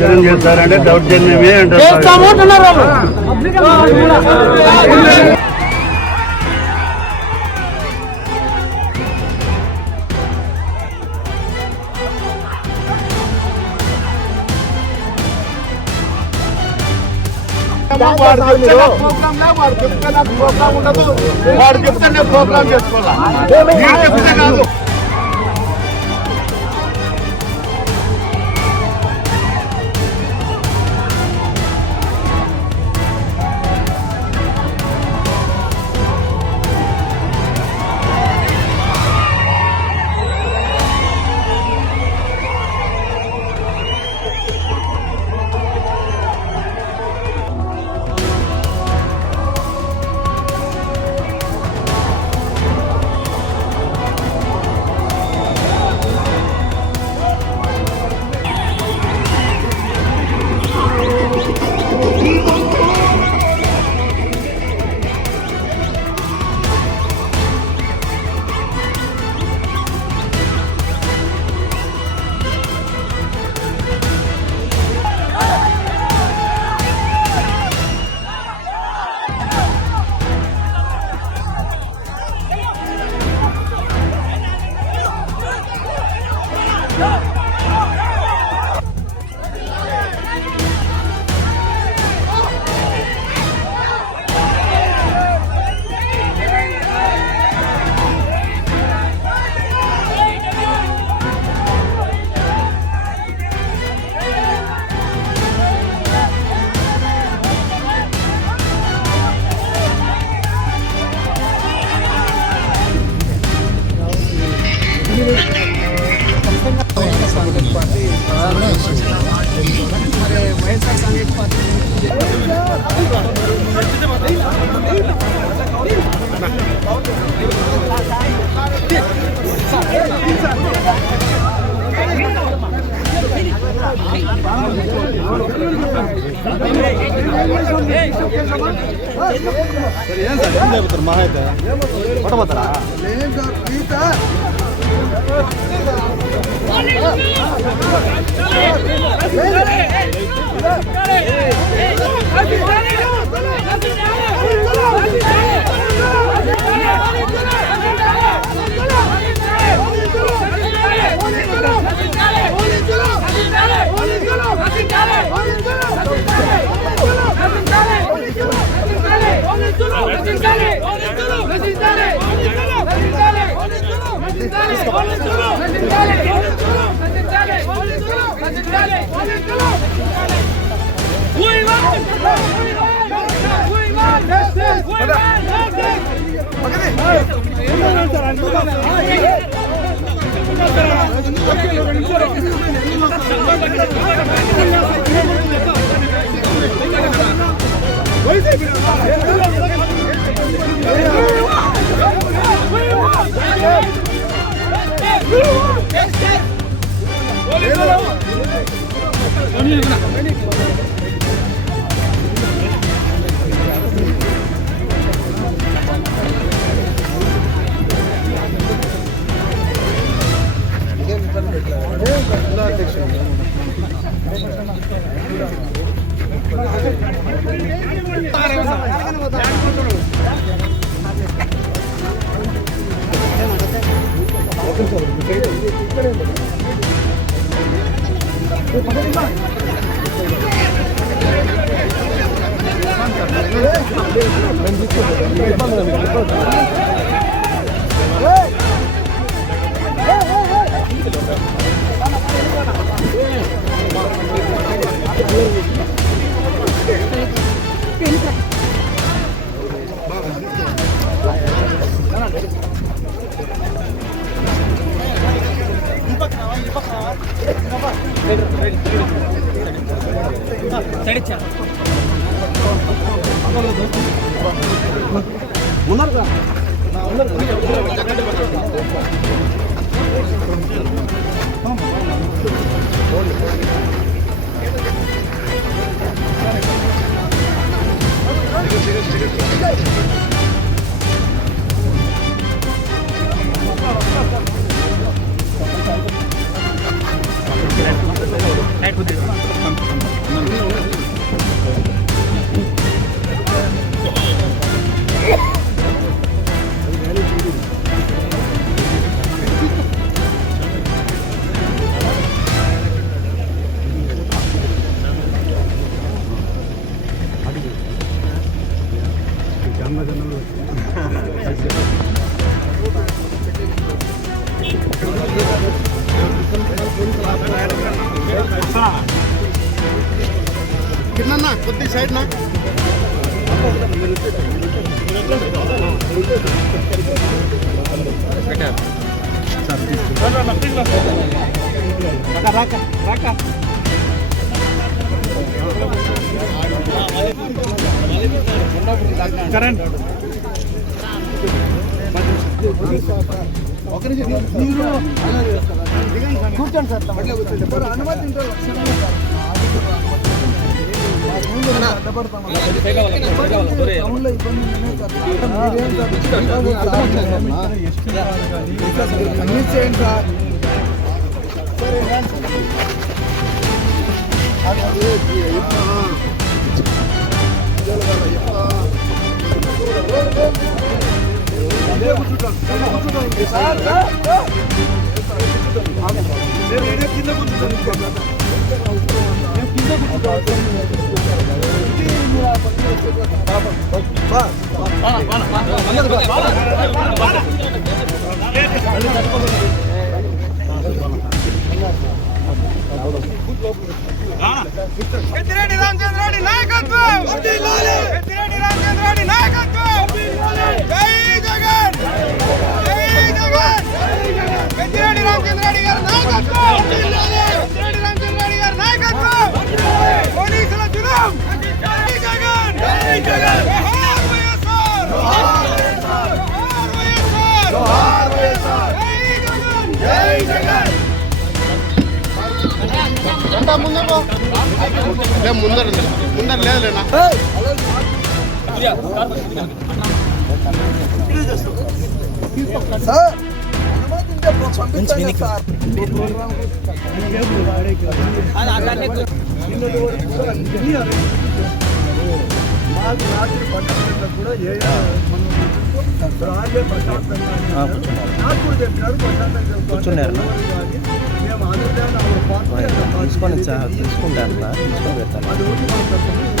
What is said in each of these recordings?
దౌర్జన్యం చేస్తారంటే దౌర్జన్యమే అంటారు. వాడు చెప్తే నాకు ప్రోగ్రామ్ ఉండదు, వాడు చెప్తే నేను ప్రోగ్రామ్ చేసుకోవాలి. కిందన్నా కొద్ది సైడ్ నా కరెంట్ కూర్చోండి సార్ అనుమతి పెద్దిరెడ్డి రామచంద్రారెడ్డి నాయకత్వం, పెద్దిరెడ్డి రామచంద్రారెడ్డి నాయకత్వం, జై జగన్, జై జగన్, పెద్దిరెడ్డి రామచంద్రారెడ్డి గారి నాయకత్వం, పెద్దిరెడ్డి రామచంద్రారెడ్డి గారి నాయకత్వం, పోలీసుల జులుం, జై జగన్, జై జగన్, జోహార్ వైఎస్ఆర్, జోహార్ వైఎస్ఆర్, జోహార్ వైఎస్ఆర్, జై జగన్. ముందర లేదులేనా సార్ రాత్రి పట్టణంలో కూడా కూర్చున్నారు తీసుకొని తీసుకుంటారు తీసుకొని పెడతాను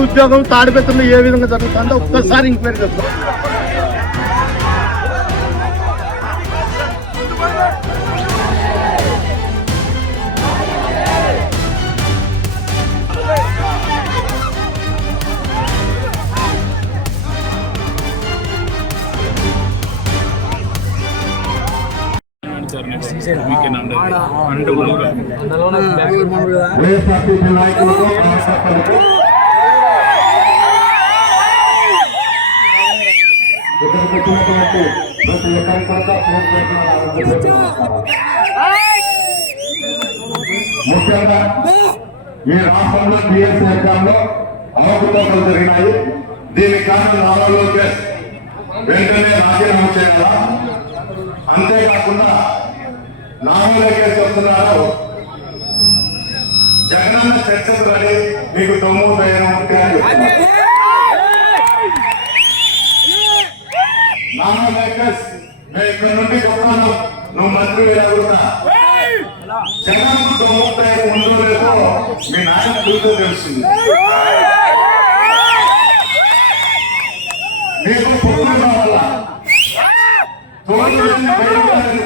ఉద్యోగం తాడిపత్రిలో ఏ విధంగా జరుగుతుందో ఒక్కసారి ఇంక్వైరీ చేస్తాం. ముఖ్యంగా ఈ రాష్ట్రంలో టీఎస్ అధికారంలో అవకతవకలు జరిగినాయి. దీనికి కారణం నారా లోకేష్ వెంటనే రాజీనామా చేయాలా. అంతేకాకుండా నారా లోకేష్ చెప్తున్నారు జగనన్న చర్చకు రాని మీకు దొమ్ము ధైర్యం ఉంటే అని చెప్తున్నారు. నారా లోకేష్ నేను ఇక్కడ నుండి చెప్తాను, నువ్వు మంత్రి కూడా జగన్ దొమ్ము ధైర్యం ఉందో లేదో మీ నాయన చూస్తే తెలుస్తుంది. మీకు పొద్దున కావాలా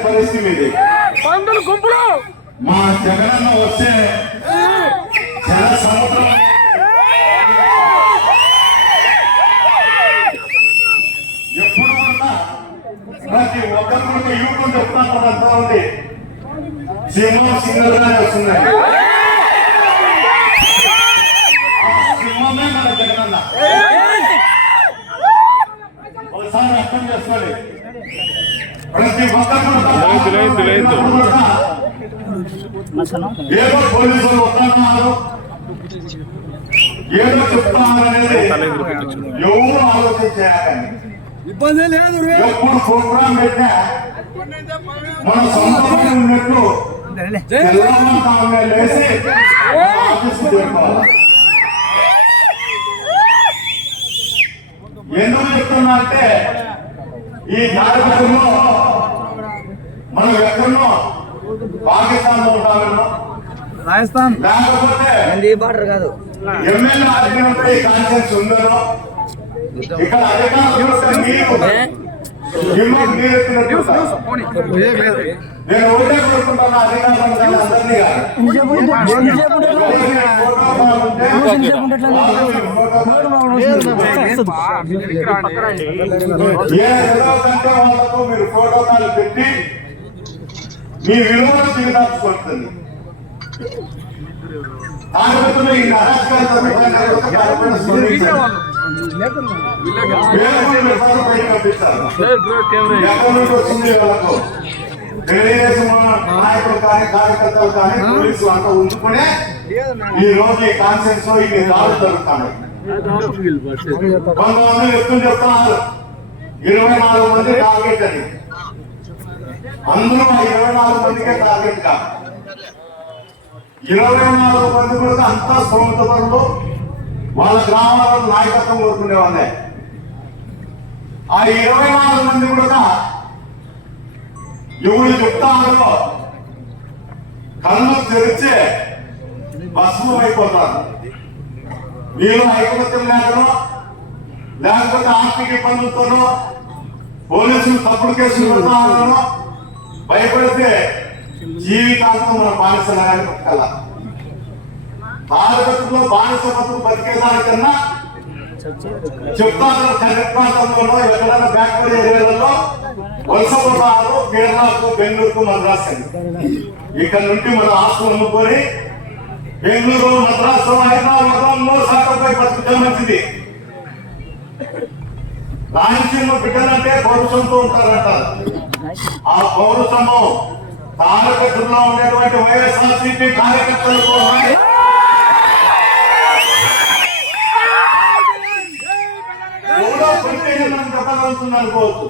పరిస్థితి ఇది. మా జగనన్న వస్తే జన సముద్రం ఎప్పుడు ఉన్నా ప్రతి ఒక్కరికి యూట్యూబ్ చెప్తాను అంతా ఉంది. సింహం సింగల్ గానే వస్తున్నాయి. సింహమే మన జగనన్న. ఒకసారి అర్థం చేసుకోండి. ప్రతి ఒక్కరు ఏదో పోలీసులు వస్తున్నారు, ఏదో చెప్తున్నారనేది ఎవరు ఆలోచించాలని ఇబ్బంది లేదు. ఎప్పుడు ప్రోగ్రాం పెట్టా మన సొంతంగా ఉన్నట్టు తెల్లవారుజామున లేచి ఆఫీస్కి చేరుకోవాలి. ఎందుకు చెప్తున్నా అంటే ఈ కార్యక్రమంలో మనం ఎక్కడో పాకిస్తాన్ లో ఉంటామేమో, రాజస్థాన్ లేకపోతే కాదు ఎమ్మెల్యే ఆర్గ్యుమెంట్ కాన్సెన్స్ ఉందనో, ఇక్కడ అధికారులు నేను ఒకటే కోరుకుంటున్నా అధికారులందరినీ వాళ్ళకు మీరు ఫోటో కాల్ పెట్టి మీ విలువను దిగదాచుకుంటుంది. తాడిపత్రిలో ఈ తెలుగుదేశం నాయకులు కానీ కార్యకర్తలు కానీ పోలీసులు అంతా ఉంచుకునే ఈ రోజు ఈ కాన్ఫరెన్స్ లో ఇన్ని దాడులు జరుగుతాయి. కొంతమంది వ్యక్తులు చెప్తున్నారు 24 మంది టార్గెట్ అని. అందులో 24 మందికే టార్గెట్ కాదు, 24 మంది కూడా అంతా స్థోమత పనులు వాళ్ళ గ్రామాలలో నాయకత్వం కోరుకునే వాళ్ళే. ఆ 24 మంది కూడా ఎవరు చెప్తారో కళ్ళు తెరిచే భస్మం అయిపోతారు. వీళ్ళు ఐకమత్యం లేకనో లేకపోతే ఆర్థిక ఇబ్బందులతోనో పోలీసులు తప్పుడు కేసులు పెడతారనో భయపడితే జీవితాంతం మన బానిసలాగానే బతకాల. భారతదేశంలో బానిస బతుకు బతికేదానికన్నా చెప్తాను ఖండ ప్రాంతంలోనో ఎక్కడైనా బ్యాక్వర్డ్ ఏరియాలలో వలస పోతారు. కేరళకు, బెంగళూరుకు, మద్రాసు ఇక్కడ నుండి మన ఆస్తులు అమ్ముకొని బెంగళూరు, మద్రాసు, హైదరాబాద్లో శాఖపై బతుకుతే మంచిది. రాయలసీమ బిడ్డలంటే పౌరుషంతో ఉంటారంటారు. ఆ పౌరుషము తారకత్తుల్లో ఉండేటువంటి వైఎస్ఆర్సీపీ కార్యకర్తలకు దెబ్బతలుతుంది అనుకోవచ్చు.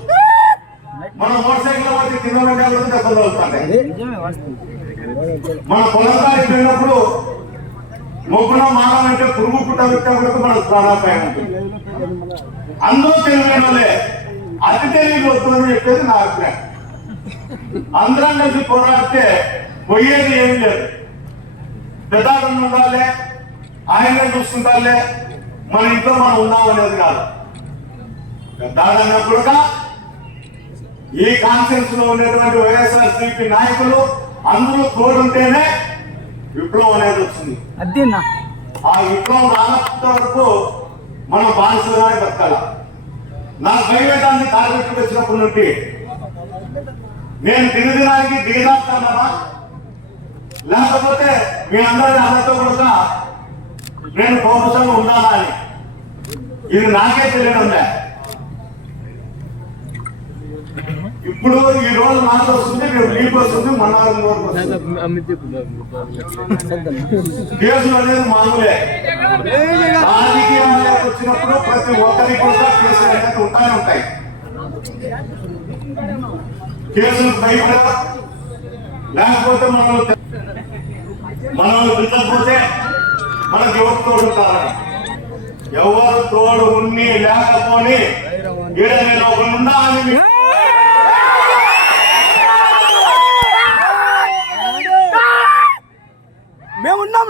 మన మోటార్ సైకిల్ వచ్చి కిలోమీటర్లు దెబ్బతలుతాయి. మన పొలంకాయ వెళ్ళినప్పుడు మొగ్గున మారాలంటే పురుగు పుట్ట వ్యక్తి మనకు ప్రాణాపాయం ఉంటుంది. అందరూ తెలియలే అతి తెలియదు వస్తుందని చెప్పేది నా అభిప్రాయం. అందరం కలిసి పోరాడితే పోయేది ఏమి లేదు. పెద్దాగం ఉండాలి, ఆయన చూస్తుండాలి, మన ఇంట్లో మనం ఉన్నాం అనేది కాదు. పెద్దాడన్నా కూడా ఈ కాన్ఫరెన్స్ లో ఉండేటువంటి వైఎస్ఆర్సీపీ నాయకులు అందరూ తోడుంటేనే విప్లవం అనేది వచ్చింది. ఆ విప్లవం రానంత వరకు మనం బానిసలుగానే బతకాలి. నా భయవేదాన్ని తాగబెట్టుకు వచ్చినప్పటి నుండి నేను దినదినానికి దిగదాస్తానా, లేకపోతే మీ అందరి అందరితో కూడా నేను పౌరుషంగా ఉండాలా అని ఇది నాకే తెలియనుందా. ఇప్పుడు ఈ రోజు నాకు వస్తుంది, రేపు నీకు వస్తుంది, మన్నాడు కేసులు అనేది మామూలే. రాజకీయాలకు వచ్చినప్పుడు ప్రతి ఒక్కరికి కూడా కేసులు అనేది ఉంటానే ఉంటాయి. కేసులు భయపడ లేకపోతే మనల్ని పిలిచకపోతే మనకు ఎవరు తోడుంటారని. ఎవరు తోడు ఉన్ని లేకపోని ఈడ నేను ఒకరు ఉండాలని మేమున్నాం.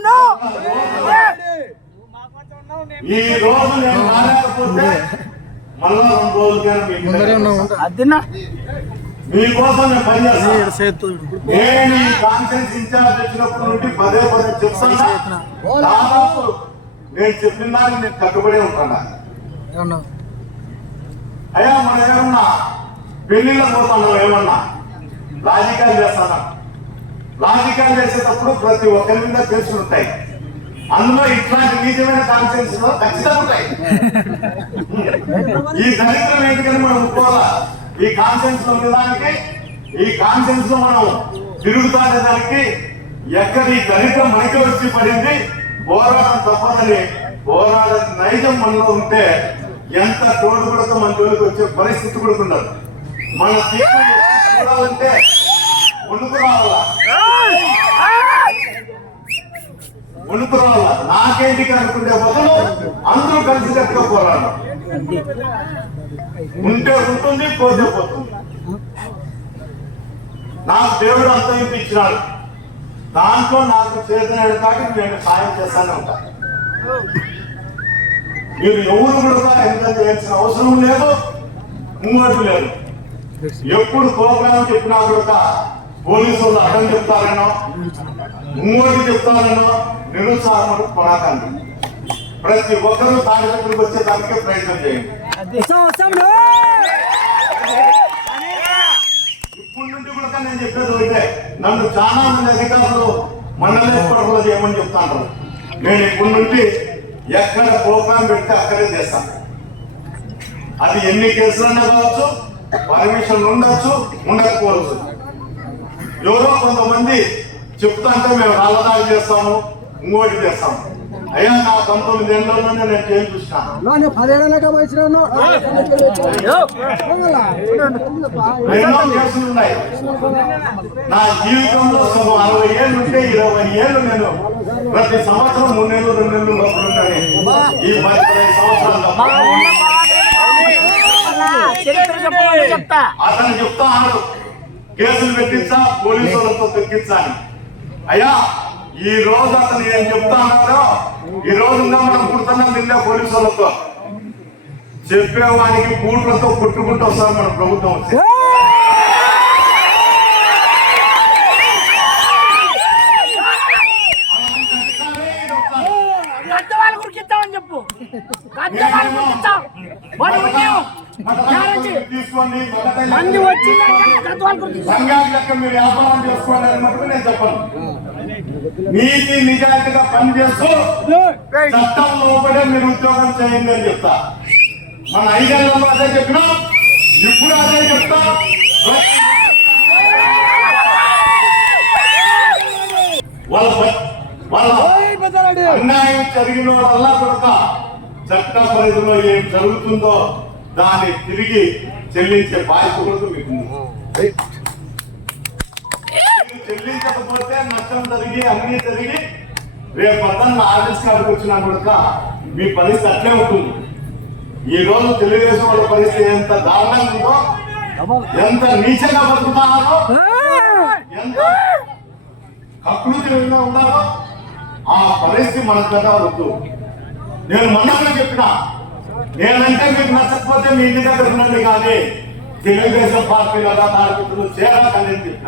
ఈ రోజు నేను రాలేకపోతే మళ్ళా 2 రోజులకైనా మీకోసం నేను పనిచేస్తాను. నేను ఈ కాన్ఫరెన్స్ ఇన్ఛార్జ్ వచ్చినప్పటి నుండి పదే చెప్తాను. దాదాపు నేను చెప్పిన దానికి నేను కట్టుబడి ఉంటాను. అయ్యా మనం ఏమన్నా పెళ్లిళ్ళ పోతున్నాం, ఏమన్నా రాజకీయాలు చేస్తాను. రాజకీయాలు చేసేటప్పుడు ప్రతి ఒక్కరి మీద కేసులు ఉంటాయి. అందులో ఇట్లాంటి నిజమైన కాన్ఫరెన్స్ లో ఖచ్చితంగా ఉంటాయి. ఈ దరిద్రం ఏంటికని మనం ఒప్పుకోవాలా. ఈ కాన్ఫరెన్స్ లో ఉండడానికి, ఈ కాన్ఫరెన్స్ లో మనం తిరుగుతాడే దానికి ఎక్కడ ఈ దరిద్రం మనకి వచ్చి పడింది, పోరాటం తప్పదని పోరాడే నైజం మనలో ఉంటే ఎంత తోడుగుడతో మన జోలికి వచ్చే పరిస్థితి కూడా ఉండదు. మన తీర్పు చూడాలంటే వణుకు రావాలా, వణుకు రావాలా. నాకేంటికి అనుకుంటే బదులు అందరూ కలిసికట్టుగా పోరాడాలి. ఉంటే ఉంటుంది, పోతే పోతుంది. నాకు దేవుడు అంత ఇప్పించినాడు. దాంట్లో నాకు చేతనైన కాకి నేను సాయం చేస్తానే ఉంటాను. మీరు ఎవరు కూడా ఎంత చేయాల్సిన అవసరం లేదు, ఇంకోటి లేదు. ఎప్పుడు ప్రోగ్రాం చెప్పినా కూడా పోలీసు వాళ్ళు అడ్డం చెప్తారనో, ఇంకోటి చెప్తారనో నిరుత్సాహం కొనకండి. ప్రతి ఒక్కరూ తాడిపత్రికి వచ్చేదానికే ప్రయత్నం చేయండి. ఇప్పటి నుండి కూడా నేను చెప్పేది అయితే, నన్ను చాలా మంది అధికారులు మండలేశ్వరంలో చేయమని చెప్తాను. నేను ఇప్పటి నుండి ఎక్కడ ప్రోగ్రాం పెడితే అక్కడే చేస్తాను. అది ఎన్ని కేసులన్నా కావచ్చు, పర్మిషన్ ఉండొచ్చు, ఉండకపోవచ్చు. ఎవరో కొంతమంది చెప్తా అంటే మేము రాళ్ళదాడి చేస్తాము, ఇంకోటి చేస్తాము. అయ్యా నా 19 ఏళ్ళలోనే నేను జైలు చూసినాను. 2 కేసులు ఉన్నాయి. నా జీవితంలో 60 ఏళ్ళు ఉంటే 20 ఏళ్ళు నేను ప్రతి సంవత్సరం 3 నెలలు 2 నెలలు లోపలుంటాను. ఈ 15 సంవత్సరాలు అతను చెప్తా అన్నాడు, కేసులు పెట్టించా, పోలీసులతో తెప్పించాలి. అయ్యా ఈ రోజు అతను ఏం చెప్తా అన్నాడో, ఈ రోజు మనం పుడుతున్నాం నిన్న పోలీసులతో చెప్పేవానికి బూట్లతో కొట్టుకుంటూ వస్తాం మన ప్రభుత్వం వచ్చి. తీసుకోండి, సంఘాలు లెక్క మీరు వ్యాపారం చేసుకోవాలని మటుకు నేను చెప్పను. నీతి నిజాయితీగా పనిచేస్తూ చట్టం లోపలే మీరు ఉద్యోగం చేయండి అని చెప్తా. మన 5 ఏళ్లలో అదే చెప్పినాం, ఇప్పుడు అదే చెప్తాం. వాళ్ళ అన్యాయం జరిగిన వల్ల కూడా చట్ట పరిధిలో ఏం జరుగుతుందో దాన్ని తిరిగి చెల్లించే బాధ్యత కూడా మీకు చెల్లించకపోతే నష్టం జరిగి అన్ని జరిగి రేపు పద్దన్న ఆర్ఎస్ గారికి వచ్చినా కూడా మీ పరిస్థితి అట్లే ఉంటుంది. ఈ రోజు తెలుగుదేశం వాళ్ళ పరిస్థితి ఎంత దారుణంగా ఉందో, ఎంత నీచంగా బతుకుతున్నారో, ఎంత ప్రకృతి ఉన్నారో ఆ పరిస్థితి మన కదా వద్దు. నేను మొన్ననే చెప్పిన, నేనంటే మీకు నచ్చకపోతే మీ ఇంటి దగ్గర ఉండండి, కానీ తెలుగుదేశం పార్టీలో కార్మికులు చేరాలని చెప్పిన.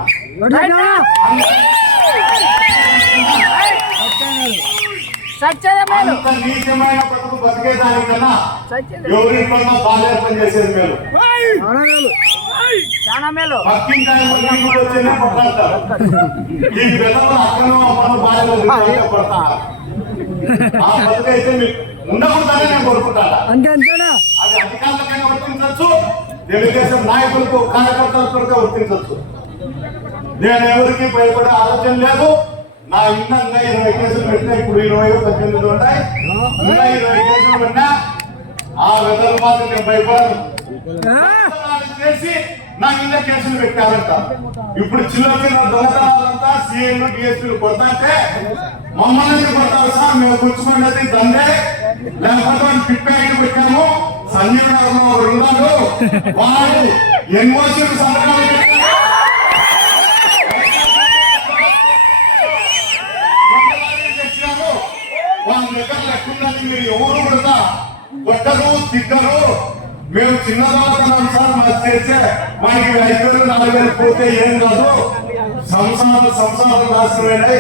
అంత నీచమైన బతుకు బతికేదానికన్నా ఎవరింట్లో బాధ్యత చేసేది మేలు. పక్కింటాయి వచ్చేనే కొట్లాడతారు. ఈ పిల్లలు అక్రమం అమ్మను బాధ్యత పడతారు. ఆ బతుకైతే మీకు ఉండకూడదని నేను కోరుకుంటాను. అది అధికారులకైనా వర్తించవచ్చు, తెలుగుదేశం నాయకులకు కార్యకర్తలకు వర్తించవచ్చు. నేను ఎవరికి భయపడే ఆలోచన లేదు. నా ఇంకా 20 కేసులు పెట్టినా, ఇప్పుడు 20-18 ఉన్నాయి. ఇంకా 20 కేసులు పెట్టినా ఆ వెదలు మాత్రం నేను భయపడను. చేసి నా కింద కేసులు పెట్టారంట. ఇప్పుడు చిన్న దొంగతనాలంతా సీఎంలు డిఎస్పీలు కొడతాంటే మమ్మల్ని కొడతారు సార్, మేము కూర్చుకున్నది దండే, లేకపోతే పిట్టాయి పెట్టాము. సంజీవ్ నగర్ ఉన్నాడు, వాళ్ళు ఎన్ఓసీలు సంతకాలు పెట్టారు. వాళ్ళ దగ్గర లెక్కున్నది మీరు ఎవరు కూడా కొట్టరు, తిట్టరు. మేము చిన్నదవుతున్నాం సార్, మాకు చేసే మనకి 5,000-4,000 పోతే ఏం కాదు. సంసారం నాశనమైనాయి,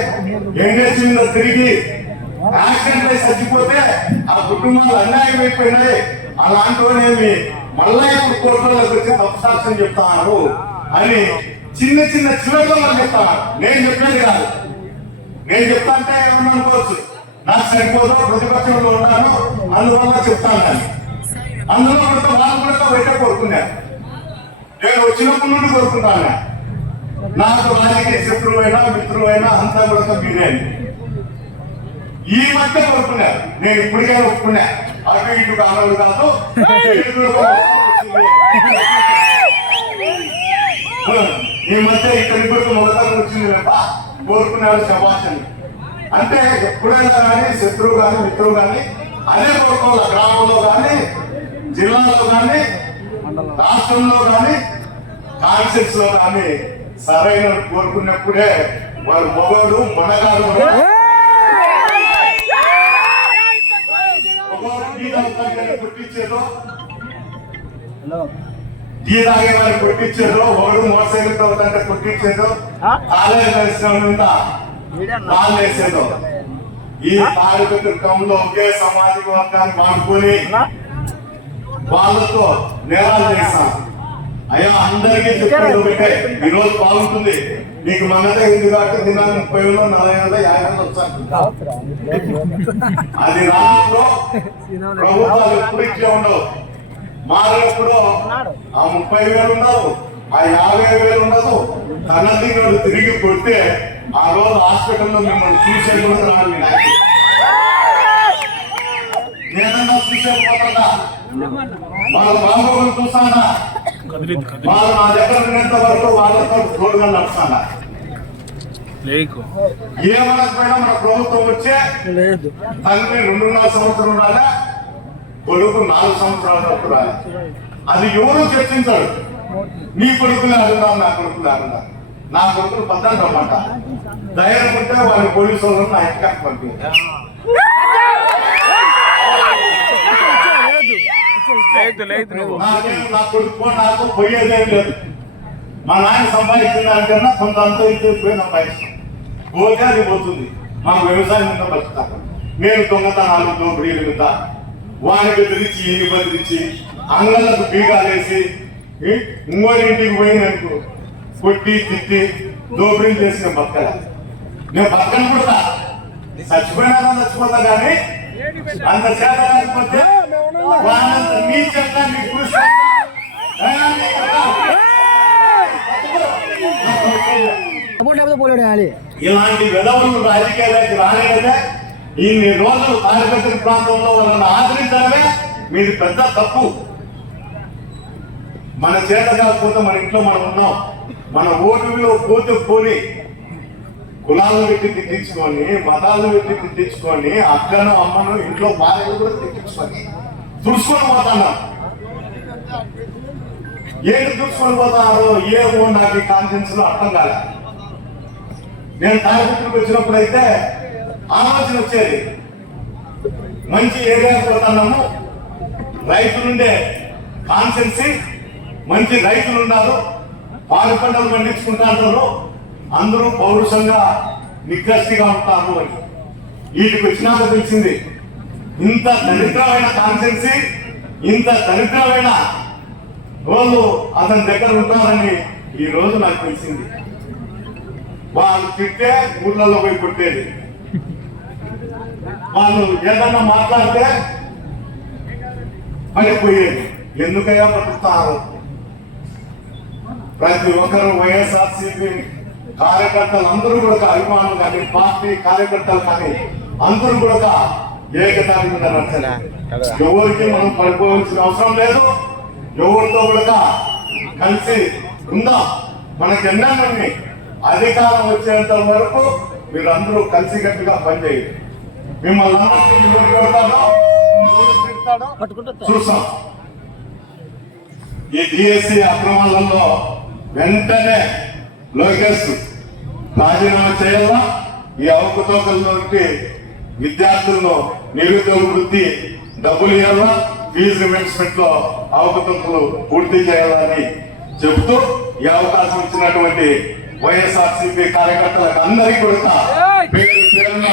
ఎంగేజ్ మీద తిరిగి యాక్సిడెంట్ అయి చచ్చిపోతే ఆ కుటుంబాలు అన్యాయం అయిపోయినాయి. అలాంటివి మళ్ళా ఇప్పుడు కోర్టులకు వచ్చి తప్పుసాక్ష్యం చెప్తాను అని చిన్న చివరిలో చెప్తాను. నేను చెప్పేది కాదు. నేను చెప్తా అంటే ఏమన్నా అనుకోవచ్చు, నాకు సరిపోదు, ప్రతిపక్షంలో ఉన్నాను అందువల్ల చెప్తాను కానీ. అందులో వాళ్ళు కూడా బయట కోరుకున్నారు. నేను వచ్చినప్పటి నుండి కోరుకుంటాను, నాకు రాజకీయ శత్రువైనా మిత్రులైనా అంతా కూడా మీరే. ఈ మధ్య కోరుకున్నారు, నేను ఇప్పటికైనా ఒప్పుకున్నా. అటు ఇటు కావాలి కాదు, ఈ మధ్య ఇక్కడికి మొదటి వచ్చింది తప్ప కోరుకున్నాడు శభాషని. అంటే ఎప్పుడైనా కానీ శత్రువు కానీ మిత్రువు కానీ అదే కోరుకోవాలి. గ్రామంలో కానీ, జిల్లాలో కానీ, రాష్ట్రంలో కానీ, కాన్సెప్ట్స్ లో కానీ సరైన కోరుకున్నప్పుడే వారు మొగడు మనగాడు. కొట్టించేదో టీ తాగే వారు కొట్టించేదో, ఒకడు మోటార్ సైకిల్ తవ్వుతుంటే కొట్టించేదో, ఆలయం వేసేదో. ఈ కార్యకర్తలో ఒకే సామాజిక వర్గాన్ని వాడుకొని వాళ్ళతో నేరాలు చేస్తాం. అయ్యా అందరికీ చెప్పడం పెట్టే ఈ రోజు బాగుంటుంది. నీకు మనదే ఉంది కాబట్టి దినాన్ని 30,000-40,000 వచ్చాను. అది రాష్ట్రంలో ప్రభుత్వాలు ఎప్పుడు ఇట్లే ఉండవు. మారినప్పుడు ఆ 30,000 ఉండదు, ఆ 50,000 ఉండదు. కన్నదింగడు తిరిగి కొడితే ఆ రోజు హాస్పిటల్లో మిమ్మల్ని చూసే కూడా రాదు. నేనన్నా చూసేపోతుందా, వాళ్ళ బాగోగులు చూస్తానా, వాళ్ళు నా దగ్గర ఉన్నంత వరకు వాళ్ళతో తోడుగా నడుస్తానా. ఏమనకపోయినా మన ప్రభుత్వం వచ్చే తండ్రి 2.5 సంవత్సరం రాలే, కొడుకు 4 సంవత్సరాల వరకు రాలే. అది ఎవరు చర్చించాడు. నీ కొడుకులే అడుగుదాం, నా కొడుకులే అడుగుదాం. నా కొడుకులు పద్దాలు రమ్మంట. ధైర్యం ఉంటే వాళ్ళ పోలీసు వాళ్ళని నా ఇంటికి పంపించారు. నా కొడుకు నాకు పోయేదేం లేదు. మా నాయన సంపాదించిన దానికన్నా కొంత అంత పోయి సంపాదిస్తాం. పోతే అది పోతుంది. మాకు వ్యవసాయం మీద బతుకుతాం. నేను దొంగతనాలు దోపిడీల మీద వాని బెదిరించి ఇన్ని బెదిరించి అంగళ్ళకు బీగాలేసి ఇంకోటి ఇంటికి పోయిననుకో కొట్టి తిట్టి దోపిడీ చేసిన బతకల. నేను బతకను కూడా చచ్చిపోయినా చచ్చిపోతా కానీ అంత చేత కాకపోతే నీ చెప్తా నీకు ఇలాంటి విధవులు రాజకీయాలకు రాలేదే. ఇన్ని రోజులు కార్యకర్తల ప్రాంతంలో వాళ్ళని ఆదరించడమే మీది పెద్ద తప్పు. మన చేత కాకపోతే మన ఇంట్లో మనం ఉన్నాం. మన ఓటులో పోతే పోని కులాలను పెట్టి తిట్టించుకొని, మతాలను పెట్టి తిట్టించుకొని, అక్కను అమ్మను ఇంట్లో భార్యలు కూడా తిట్టించుకొని తుడుచుకొని పోతున్నారు. ఏంటి తుడుచుకొని పోతున్నారు ఏమో నాకు ఈ కాన్ఫిడెన్స్ లో అర్థం కాలే. నేను కార్యకర్తలకు వచ్చినప్పుడు అయితే ఆలోచన వచ్చేది, మంచి ఏరియాకి పోతున్నాము. రైతులుండే కాన్సెన్సీ, మంచి రైతులు ఉన్నారు, పాడి పంటలు పండించుకుంటారు, అందరూ పౌరుషంగా నిగ్రస్తిగా ఉంటారు అని వీటికి వచ్చినాక తెలిసింది. ఇంత దరిద్రమైన కాన్సెన్సీ, ఇంత దరిద్రమైన వాళ్ళు అతని దగ్గర ఉంటారని ఈ రోజు నాకు తెలిసింది. వాళ్ళు తిట్టే ఊళ్ళల్లో పోయి కొట్టేది, వాళ్ళు ఏదన్నా మాట్లాడితే పడిపోయేది. ఎందుకయ్యా బతుకుతారు? ప్రతి ఒక్కరు వైఎస్ఆర్సీపీ కార్యకర్తలు అందరూ కూడా అభిమానులు కానీ, పార్టీ కార్యకర్తలు కానీ అందరూ కూడా ఏకతాటి మీద నచ్చలే. ఎవరికి మనం పడిపోవాల్సిన అవసరం లేదు. ఎవరితో కూడా కలిసి ఉందాం. మనకి ఎన్నమండి అధికారం వచ్చేంత వరకు మీరు అందరూ కలిసికట్టుగా పనిచేయండి. మిమ్మల్ని చూసాం. ఈ డిఎస్సి అక్రమాలలో వెంటనే లోకేష్ రాజీనామా చేయాలా. ఈ అవకతవకల్లో విద్యార్థులను నిరుద్యోగ వృత్తి డబ్బులు ఇవ్వాలా, ఫీజు రిమెంబర్స్మెంట్ లో అవకతవకలు పూర్తి చేయాలని చెబుతూ ఈ అవకాశం ఇచ్చినటువంటి వైఎస్ఆర్సీపీ కార్యకర్తలకు అందరికీ కూడా పేరు పేరున